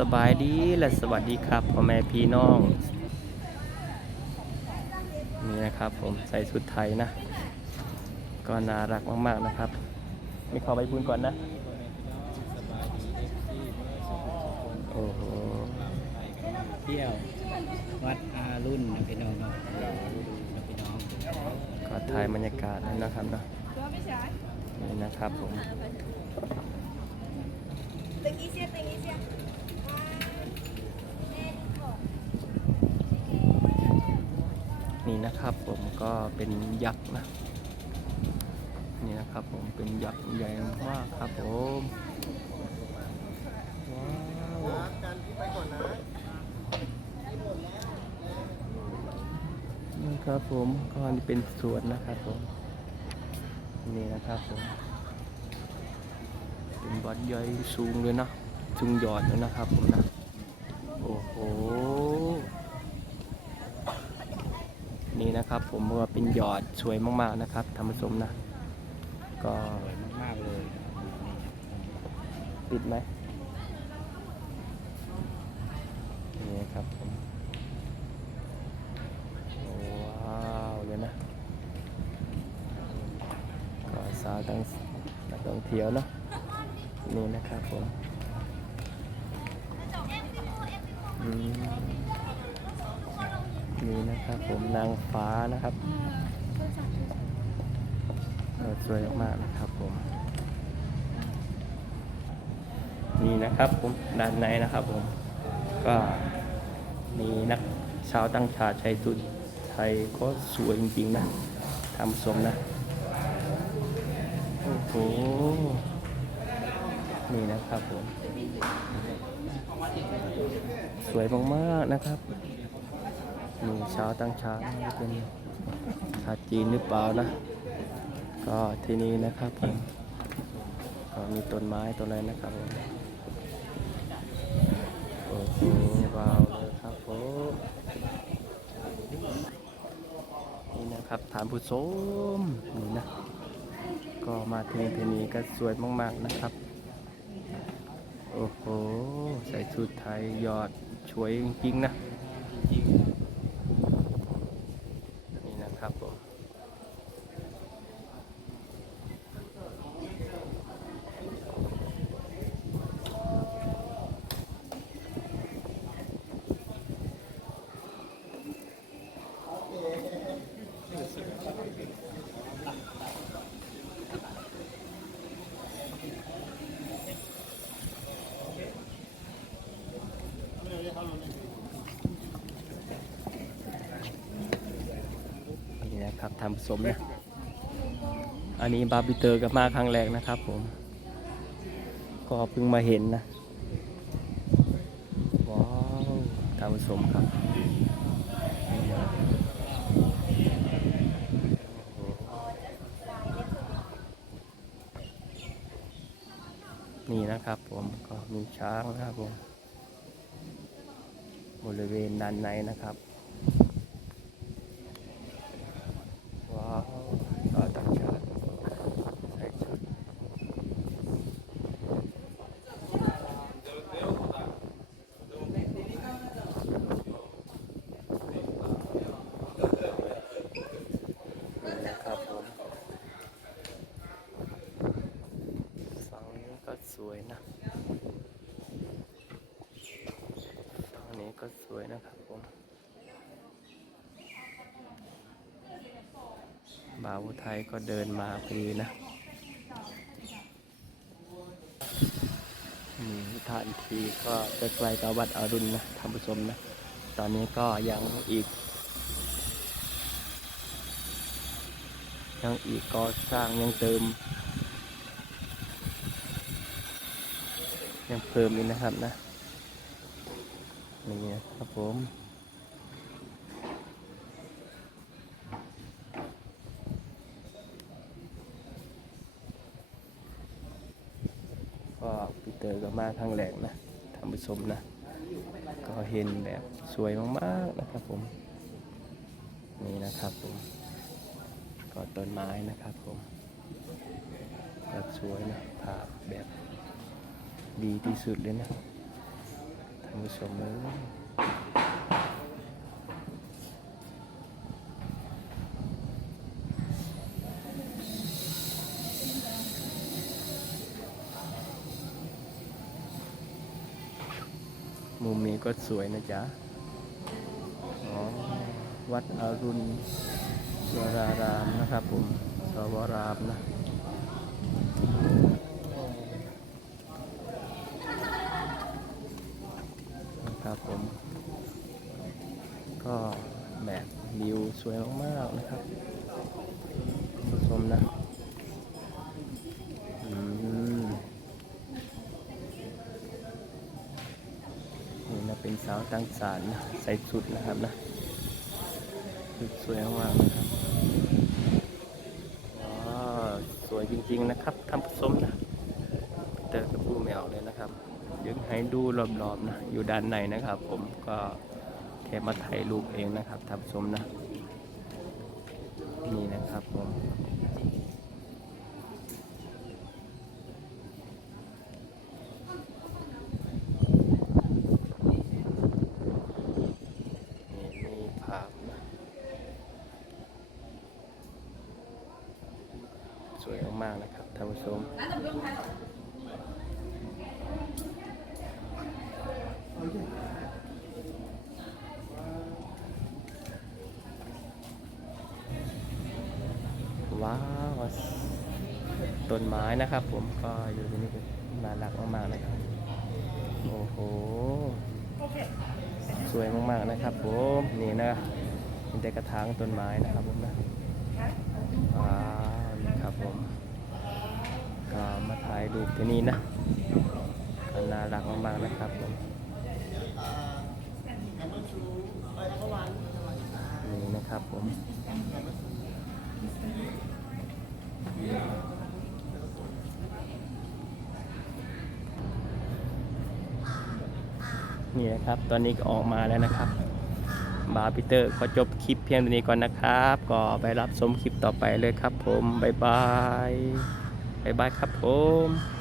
สบายดีและสวัสดีครับพ่อแม่พี่น้อง นี่นะครับผมใส่ชุดไทยนะ ก็น่ารักมากๆนะครับมีขอไปพูนก่อนนะ โอ้โหเที่ยววัดอารุ่นนะพี่น้องเนาะนะพี่น้องก็ถ่ายบรรยากาศนั่นนะครับเนาะนี่นะครับผม等一 นี่นะครับ ผมก็เป็นยักษ์นะนี่นะครับ ผมเป็นยักษ์ใหญ่มากครับผมว้าวนี่ครับผมก็นี่เป็นสวนนะครับผมนี่นะครับผมเป็นวัดใหญ่สูงเลยนะจุงยอดเลยนะครับผมนะโอ้โห นี่นะครับ ผมว่าเป็นหยอดสวยมากๆนะครับธรรมสมนะ ก็สวยมากๆเลยปิดไหมนี่ครับผมว้าวเลยนะก็สาวตั้งนักท่องเที่ยวเนาะนี่นะครับผมอืม นี่นะครับ ผมนางฟ้านะครับเออสวยมากๆนะครับผม นี่นะครับผมด้านในนะครับผม ก็มีนักชาวต่างชาติใช้ชุดไทยก็สวยจริงๆนะทำสมนะโอ้โหนี่นะครับผม สวยมากๆนะครับ นี่ชาวต่างชาเป็นชาติจีนหรือเปล่านะ ก็ที่นี่นะครับผมก็มีต้นไม้ต้นอะไรนะครับผมโอ้โหว้าวเลยครับผมนี่นะครับฐานผู้ชมนี่นะ ก็มาถึงที่นี้ก็สวยมากๆนะครับโอ้โห ใส่ชุดไทยยอดช่วยจริงๆนะ นี่นะครับผม นี่นะครับทำผสมเนะอันนี้บาร์บิเตอร์กับมาครั้งแรกนะครับผม ก็เพิ่งมาเห็นนะว้าวทำผสมครับนี่นะครับผมก็มีช้างนะครับผม บริเวณด้านในนะครับว้าวชาวต่างชาติใส่ชุดนี่นะครับผมฝั่งนี้ก็สวยนะฝั่งนี้ ก็สวยนะครับผมบ่าวไทยก็เดินมาพอดีนะอืมฐานทีก็ใกล้ๆกับวัดอรุณนะท่านผู้ชมนะ ตอนนี้ก็ยังอีก ยังอีกก่อสร้างยังเติม ยังเพิ่มอีกนะครับนะ นี่นะครับผมก็ปีเตอร์ก็มาครั้งแรกนะท่านผู้ชมนะ ก็เห็นแบบสวยมากๆนะครับผม นี่นะครับผม ก็ต้นไม้นะครับผมก็สวยนะภาพแบบดีที่สุดเลยนะ ท่านผู้ชมเอ้มุมนี้ก็สวยนะจ๊ะ อ๋อ วัดอรุณวรารามนะครับผม สวรามนะ นะครับผม ก็แบบวิวสวยมากๆนะครับคุณผู้ชมนะอืมนี่นะเป็นสาวตั้งศาลนะใส่ชุดนะครับนะชุดสวยมากๆนะครับสวยจริงๆนะครับท่านผู้ชมนะเตอร์กับผู้แมวเลยนะครับ ยวให้ดูรอบๆนะ อยู่ด้านในนะครับ ผมก็แค่มาถ่ายรูปเองนะครับท่านชมนะ นี่นะครับผมนี่มีภาพสวยมากๆนะครับท่านผู้ชม ต้นไม้นะครับ ผมก็อยู่ที่นี่น่ารักมากๆนะครับโอ้โหสวยมากๆนะครับ ผมนี่นะมีแต่กระถางต้นไม้นะครับผมนะว้าวนี่ครับผมก็มาถ่ายรูปที่นี่นะก็น่ารักมากๆนะครับผมนี่นะครับผม นี่นะครับ ตอนนี้ก็ออกมาแล้วนะครับ บาปีเตอร์ขอจบคลิปเพียงเท่านี้ก่อนนะครับ ก็ไปรับชมคลิปต่อไปเลยครับ ผมบายบายบายบายครับผม